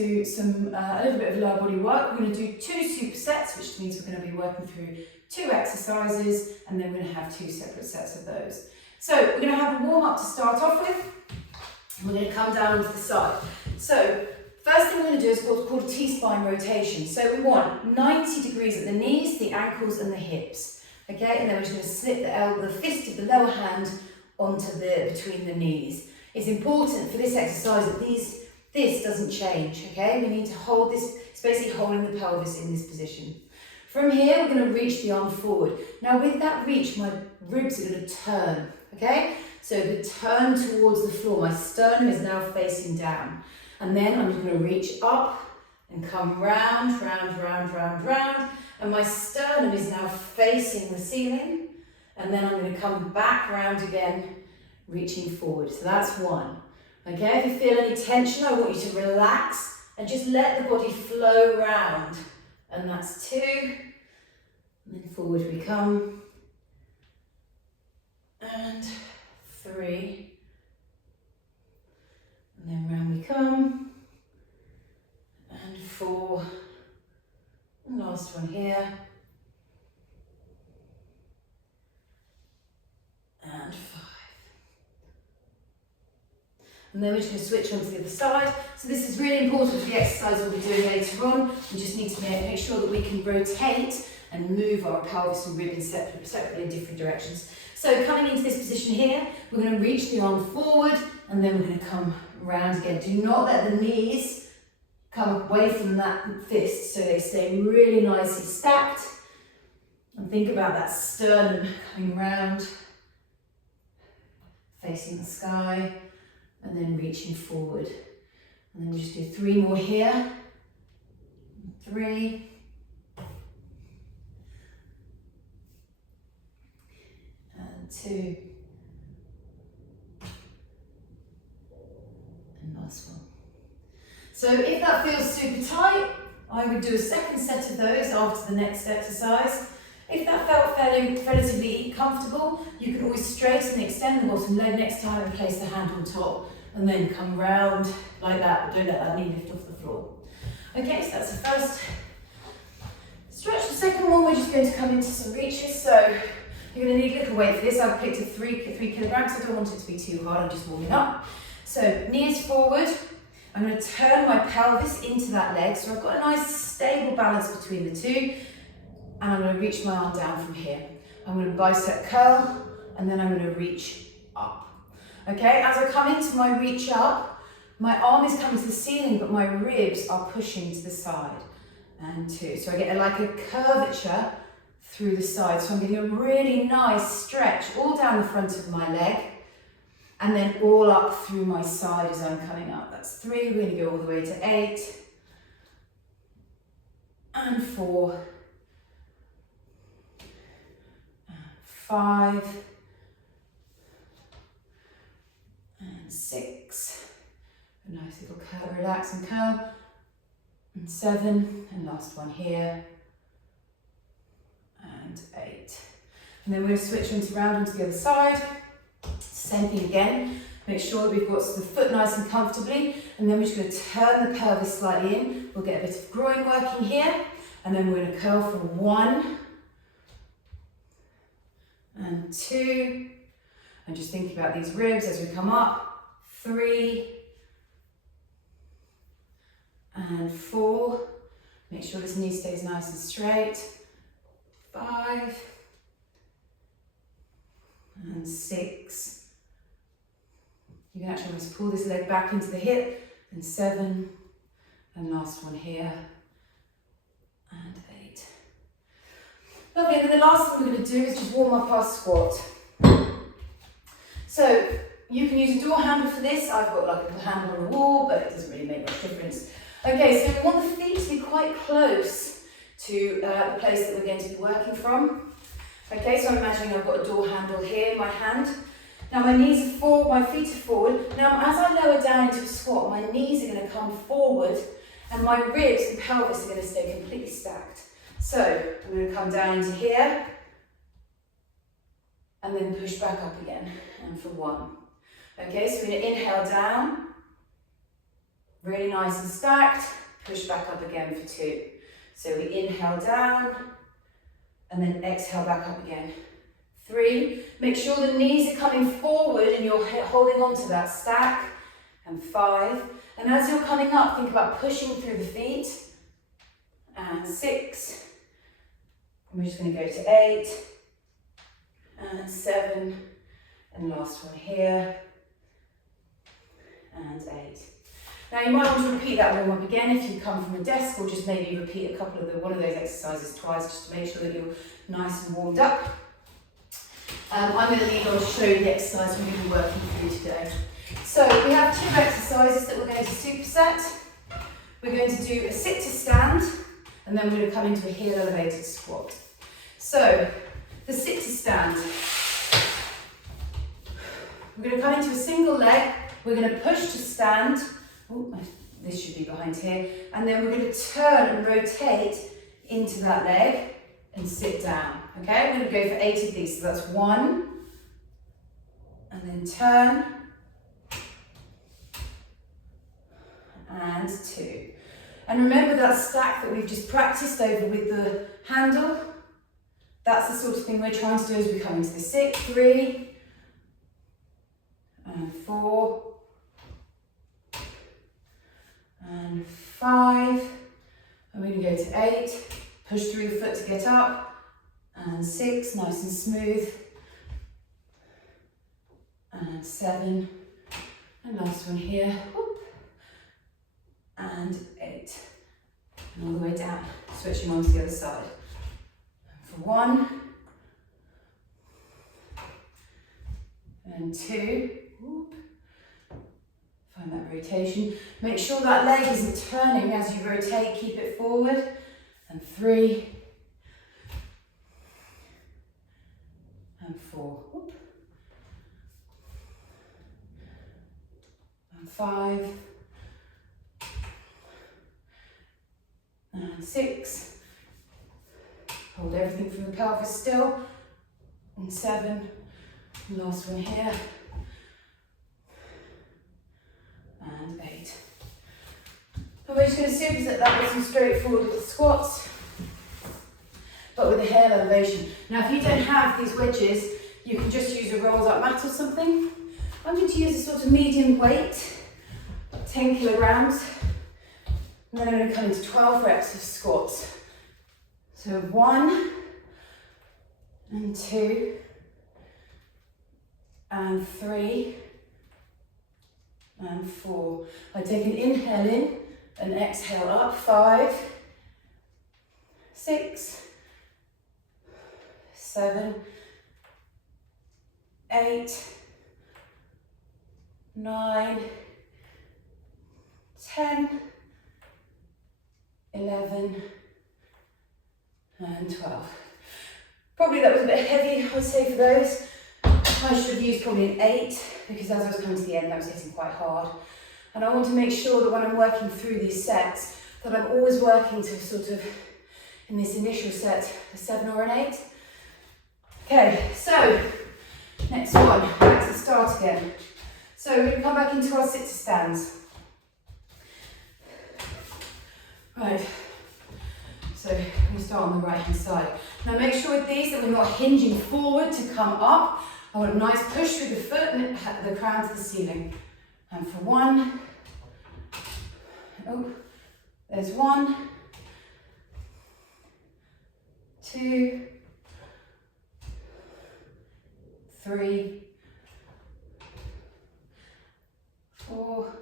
do a little bit of lower body work. We're going to do 2 supersets, which means we're going to be working through 2 exercises, and then we're going to have 2 separate sets of those. So we're going to have a warm up to start off with. We're going to come down onto the side. So first thing we're going to do is what's called a T-spine rotation. So we want 90 degrees at the knees, the ankles and the hips. Okay, and then we're just going to slip the fist of the lower hand onto between the knees. It's important for this exercise that this doesn't change, okay? We need to hold this, it's basically holding the pelvis in this position. From here, we're going to reach the arm forward. Now with that reach, my ribs are going to turn, okay? So the turn towards the floor, my sternum is now facing down. And then I'm just going to reach up and come round, round, round, round, round. And my sternum is now facing the ceiling. And then I'm going to come back round again, reaching forward. So that's 1. Okay, if you feel any tension, I want you to relax and just let the body flow round. And that's 2. And then forward we come. And 3. And then round we come. And 4. And last one here. And 5. And then we're just going to switch on to the other side. So this is really important for the exercise we'll be doing later on. We just need to make sure that we can rotate and move our pelvis and rib separately in different directions. So coming into this position here, we're going to reach the arm forward and then we're going to come round again. Do not let the knees come away from that fist so they stay really nicely stacked. And think about that sternum coming round, facing the sky. And then reaching forward. And then we just do 3 more here. 3. And 2. And last one. So if that feels super tight, I would do a second set of those after the next exercise. If that felt relatively comfortable, you can always straighten and extend the bottom leg next time and place the hand on top and then come round like that, but don't let that knee lift off the floor. Okay, so that's the first stretch. The second one, we're just going to come into some reaches. So you're going to need a little weight for this. I've picked a 3 kilograms. I don't want it to be too hard, I'm just warming up. So knees forward. I'm going to turn my pelvis into that leg. So I've got a nice stable balance between the 2. And I'm going to reach my arm down from here. I'm going to bicep curl, and then I'm going to reach up. Okay, as I come into my reach up, my arm is coming to the ceiling, but my ribs are pushing to the side. And 2. So I get like a curvature through the side. So I'm getting a really nice stretch all down the front of my leg, and then all up through my side as I'm coming up. That's 3. We're going to go all the way to 8. And 4. 5 and 6, a nice little curl, relax and curl, and 7, and last one here, and 8. And then we're going to switch round onto the other side, same thing again, make sure that we've got the foot nice and comfortably, and then we're just going to turn the pelvis slightly in. We'll get a bit of groin working here, and then we're going to curl from 1, and 2, and just thinking about these ribs as we come up, 3, and 4, make sure this knee stays nice and straight, 5, and 6, you can actually almost pull this leg back into the hip, and 7, and last one here, and 8. Lovely, and then the last thing we're going to do is just warm up our squat. So you can use a door handle for this. I've got like a little handle on the wall, but it doesn't really make much difference. Okay, so we want the feet to be quite close to the place that we're going to be working from. Okay, so I'm imagining I've got a door handle here in my hand. Now my knees are forward, my feet are forward. Now as I lower down into a squat, my knees are going to come forward and my ribs and pelvis are going to stay completely stacked. So I'm going to come down into here and then push back up again, and for 1. Okay, so we're going to inhale down Really nice and stacked. Push back up again for 2. So we inhale down and then exhale back up again. 3. Make sure the knees are coming forward and you're holding on to that stack. And 5. And as you're coming up, think about pushing through the feet. And 6. And we're just going to go to 8. And 7. And last one here. And 8. Now you might want to repeat that warm up again if you come from a desk, or just maybe repeat one of those exercises twice just to make sure that you're nice and warmed up. I'm going to leave on to show you the exercise we're going to be working through today. So we have 2 exercises that we're going to superset. We're going to do a sit to stand, and then we're going to come into a heel elevated squat. So the sit to stand. We're going to come into a single leg. We're going to push to stand. Ooh, this should be behind here. And then we're going to turn and rotate into that leg and sit down. Okay, we're going to go for 8 of these. So that's 1, and then turn, and 2. And remember that stack that we've just practiced over with the handle. That's the sort of thing we're trying to do as we come into the sit. 3, and 4, and 5, and we're going to go to 8, push through the foot to get up, and 6, nice and smooth, and 7, and last one here, whoop, and 8, and all the way down, switching on to the other side, for 1, and 2, whoop. Find that rotation. Make sure that leg isn't turning as you rotate, keep it forward. And 3. And 4. Whoop. And 5. And 6. Hold everything from the pelvis still. And 7. And last one here. And 8. And we're just going to superset that with some straightforward little squats, but with a heel elevation. Now if you don't have these wedges, you can just use a rolled up mat or something. I'm going to use a sort of medium weight, 10 kilograms, and then I'm going to come into 12 reps of squats. So 1, and 2, and 3, and 4. I take an inhale in and exhale up. 5, 6, 7, 8, 9, 10, 11, and 12. Probably that was a bit heavy, I would say, for those. I should have used probably an 8, because as I was coming to the end, that was hitting quite hard. And I want to make sure that when I'm working through these sets, that I'm always working to sort of, in this initial set, a 7 or an 8. Okay, so, next one, back to the start again. So we're going to come back into our sit to stands. Right, so we start on the right hand side. Now make sure with these that we're not hinging forward to come up. I want a nice push through the foot and the crown to the ceiling. And for 1, oh, there's 1, 2, 3, 4,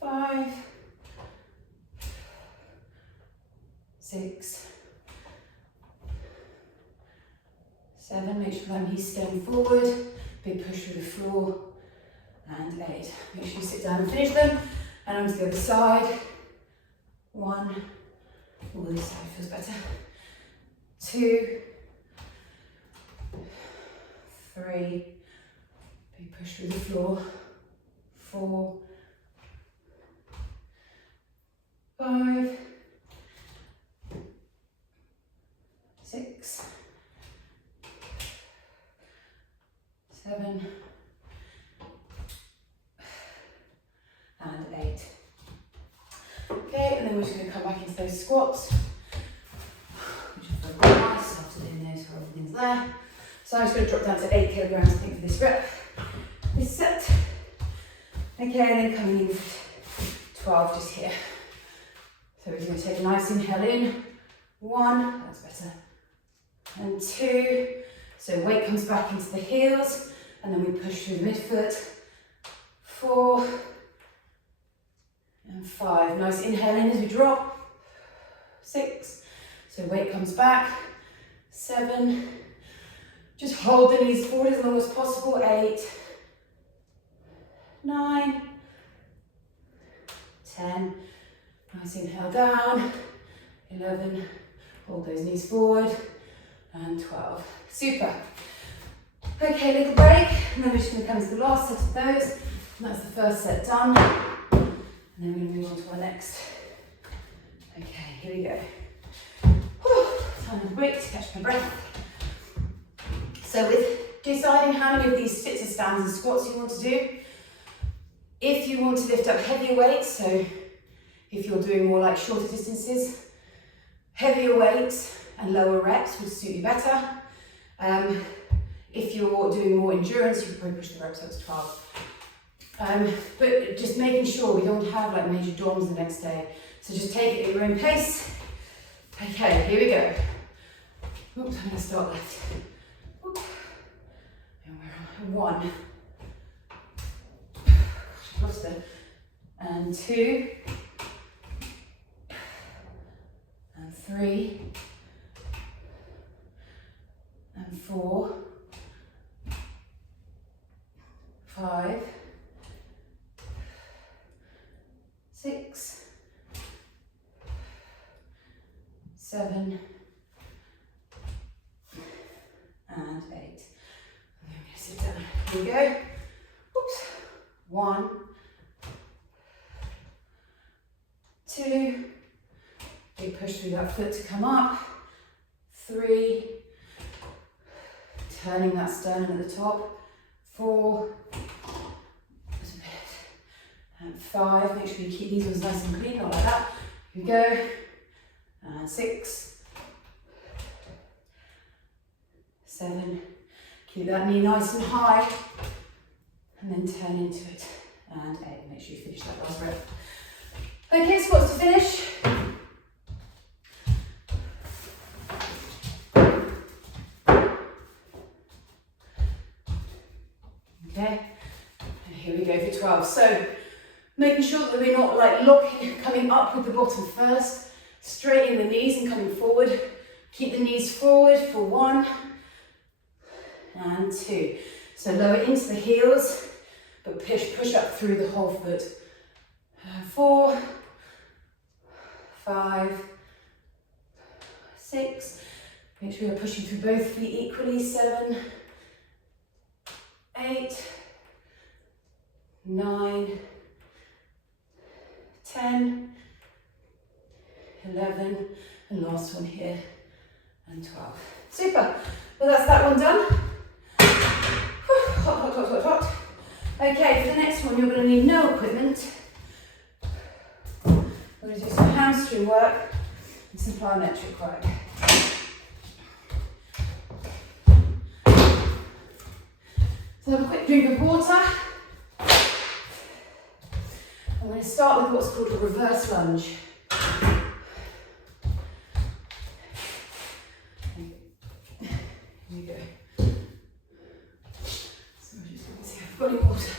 5, 6, 7, make sure that knees staying forward, big push through the floor, and 8. Make sure you sit down and finish them, and onto the other side. 1, oh, this side feels better. 2, 3, big push through the floor. 4, 5, 6, 7, 8. Okay, and then we're just going to come back into those squats, which are very nice after doing those, so everything's there. So I'm just going to drop down to 8 kilograms, I think, for this rep, this set. Okay, and then coming in for 12 just here. So we're going to take a nice inhale in, 1, that's better, and 2. So weight comes back into the heels, and then we push through the midfoot, 4, and 5. Nice inhale in as we drop, 6. So weight comes back, 7. Just hold the knees forward as long as possible, 8, 9, 10. Nice inhale down, 11. Hold those knees forward, and 12. Super. Okay, little break, and then we're just going to come to the last set of those. And that's the first set done. And then we're going to move on to our next. Okay, here we go. Whew, time to break to catch my breath. So with deciding how many of these sits or stands and squats you want to do, if you want to lift up heavier weights, so if you're doing more like shorter distances, heavier weights and lower reps would suit you better. If you're doing more endurance, you could probably push the reps up to 12. But just making sure we don't have like major DOMs the next day. So just take it at your own pace. Okay, here we go. Oops, I'm going to start left. Oops. And we're on 1. Gosh, I've lost it. And 2. And 3. And 4. 5. 6. 7. And 8. And then we're going to sit down. Here we go. Oops. 1. 2. Big push through that foot to come up. 3. Turning that sternum at the top. 4. There's a bit. And 5. Make sure you keep these ones nice and clean, not like that. Here we go. And 6. 7. Keep that knee nice and high. And then turn into it. And 8. Make sure you finish that last rep. Okay, squats to finish. Okay, and here we go for 12. So, making sure that we're not like locking, coming up with the bottom first, straightening the knees and coming forward. Keep the knees forward for 1 and 2. So lower into the heels, but push up through the whole foot. 4, 5, 6. Make sure you're pushing through both feet equally. 7, 8, 9, 10, 11, and last one here, and 12. Super. Well, that's that one done. Hot, hot, hot, hot, hot. Okay, for the next one, you're going to need no equipment. We're going to do some hamstring work and some plyometric work. So have a quick drink of water. I'm going to start with what's called a reverse lunge. Here we go. So I'm just going to see if I've got any water.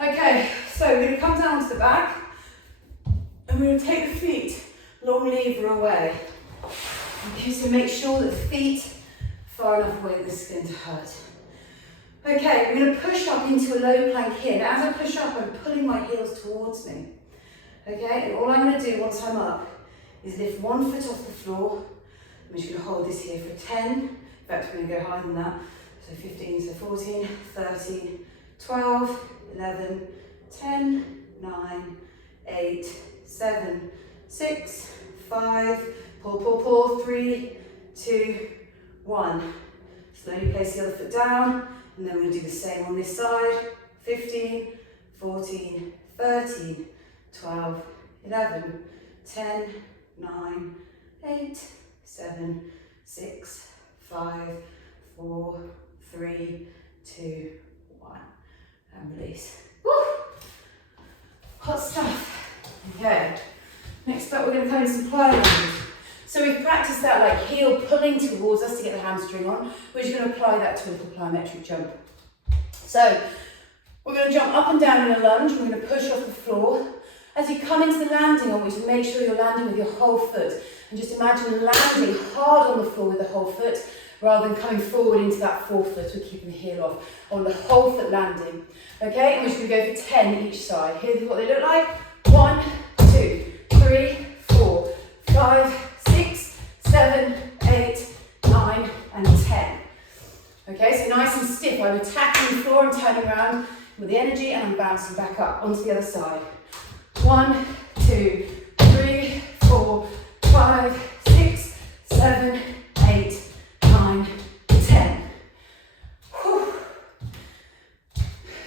Okay, so we're going to come down to the back and we're going to take the feet long lever away. Okay, so make sure that the feet are far enough away that this is going to hurt. Okay, we're going to push up into a low plank here. Now as I push up, I'm pulling my heels towards me. Okay, and all I'm going to do once I'm up is lift one foot off the floor. I'm just going to hold this here for 10. In fact, we're going to go higher than that. So 15, so 14, 13, 12, 11, 10, 9, 8, 7, 6, 5, pull, pull, pull, 3, 2, 1. Slowly place the other foot down. And then we're going to do the same on this side. 15, 14, 13, 12, 11, 10, 9, 8, 7, 6, 5, 4, 3, 2, 1. And release. Woo! Hot stuff. Okay. Next up, we're going to come into some plyo lunges. So we've practiced that like heel pulling towards us to get the hamstring on. We're just going to apply that to a little plyometric jump. So we're going to jump up and down in a lunge. We're going to push off the floor. As you come into the landing, I want you to make sure you're landing with your whole foot. And just imagine landing hard on the floor with the whole foot rather than coming forward into that forefoot. We're keeping the heel off. I want the whole foot landing. Okay, and we're just going to go for 10 each side. Here's what they look like. 1, 2, 3, 4, 5, 6, 7, 8, 9, and 10. Okay, so nice and stiff. I'm attacking the floor and turning around with the energy, and I'm bouncing back up onto the other side. 1, 2, 3, 4, 5, 6, 7, 8, 9, 10. Whew.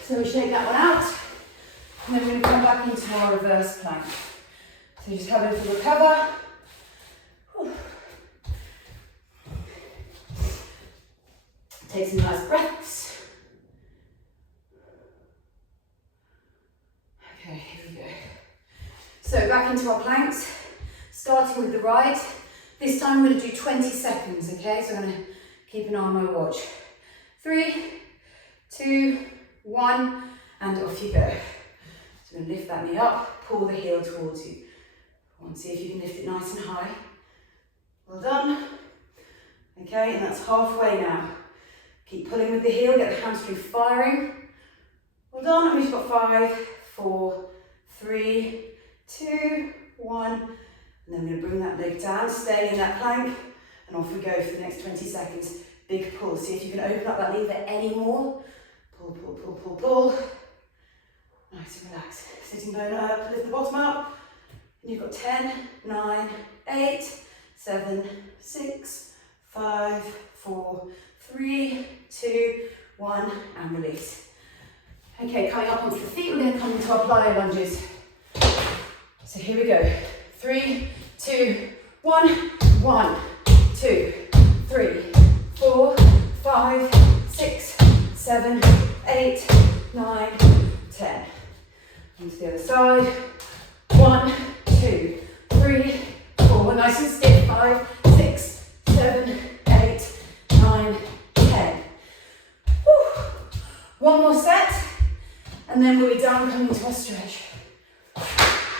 So we shake that one out, and then we're going to come back into our reverse plank. So just have a little recover. Whew. Take some nice breaths. Okay, here we go. So back into our planks, starting with the right. This time we're going to do 20 seconds, okay? So I'm going to keep an eye on my watch. 3, 2, 1, and off you go. So I'm going to lift that knee up, pull the heel towards you. I want to see if you can lift it nice and high. Well done. Okay, and that's halfway now. Keep pulling with the heel, get the hamstring firing. Well done, and we've got 5, 4, 3, 2, 1. And then we're going to bring that leg down, stay in that plank, and off we go for the next 20 seconds. Big pull. See if you can open up that lever any more. Pull, pull, pull, pull, pull. Nice and relaxed. Sitting bone up, lift the bottom up. And you've got 10, 9, 8, 7, 6, 5, 4, 3, 2, 1, and release. Okay, coming up onto the feet, we're going to come into our plyo lunges. So here we go. 3, 2, 1, 1, 2, 3, 4, 5, 6, 7, 8, 9, 10. Onto the other side. 1, 2, 3, 4. Nice and stiff. 5, 6, 7, 8, 9, 10. Whew. One more set, and then we'll be done coming to our stretch.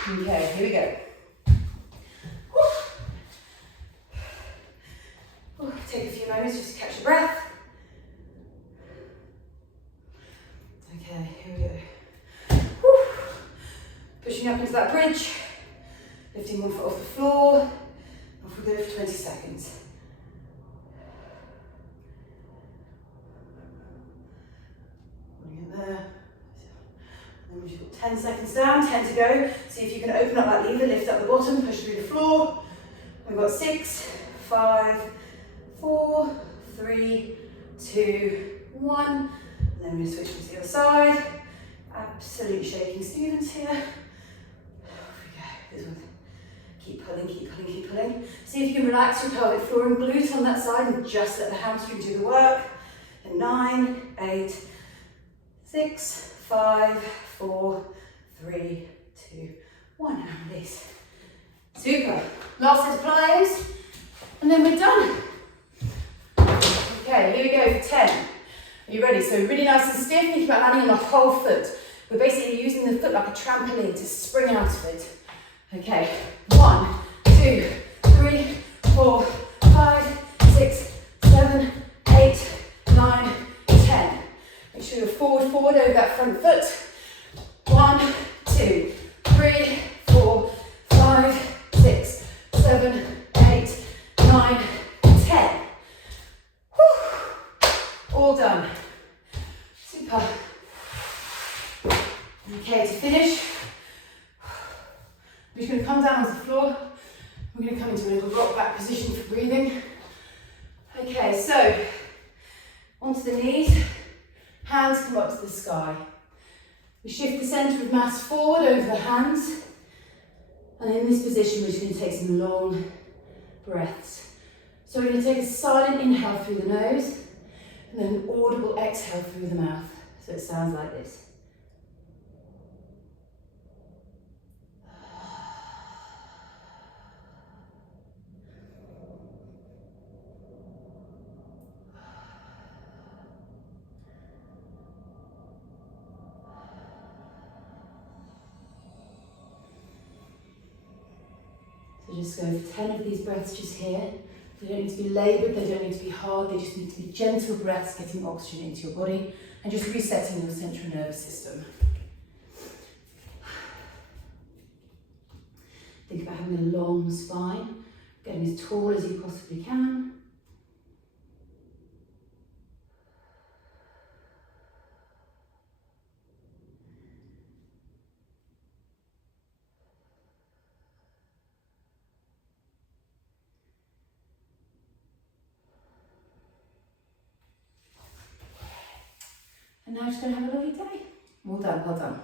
Okay, here we go. Take a few moments just to catch your breath. Okay, here we go. Whew. Pushing up into that bridge, lifting one foot off the floor. Off we go for 20 seconds. Putting it there. And then we've got 10 seconds down, 10 to go. See if you can open up that lever, lift up the bottom, push through the floor. We've got 6, 5, 4, 3, 2, 1. And then we're going to switch to the other side. Absolute shaking Stevens here. Off we go. This one. Keep pulling, keep pulling, keep pulling. See if you can relax your pelvic floor and glute on that side and just let the hamstring do the work. And 9, 8, 6, 5, 4, 3, 2, 1. And release. Super. Last set of plyos. And then we're done. Okay, here we go for 10. Are you ready? So really nice and stiff, think about landing on the whole foot. We're basically using the foot like a trampoline to spring out of it. Okay, 1, 2, 3, 4, 5, 6, 7, 8, 9, 10. Make sure you're forward, forward over that front foot. 1, 2, 3, 4, 5, 6, 7, 8, 9, 10. All done. Super. Okay, to finish, we're just going to come down onto the floor. We're going to come into a little rock back position for breathing. Okay, so onto the knees, hands come up to the sky. We shift the centre of mass forward over the hands. And in this position, we're just going to take some long breaths. So we're going to take a silent inhale through the nose and then an audible exhale through the mouth. So it sounds like this. So just go for 10 of these breaths just here. They don't need to be laboured, they don't need to be hard, they just need to be gentle breaths, getting oxygen into your body and just resetting your central nervous system. Think about having a long spine, getting as tall as you possibly can. And now just going to have a lovely day. Well done, well done.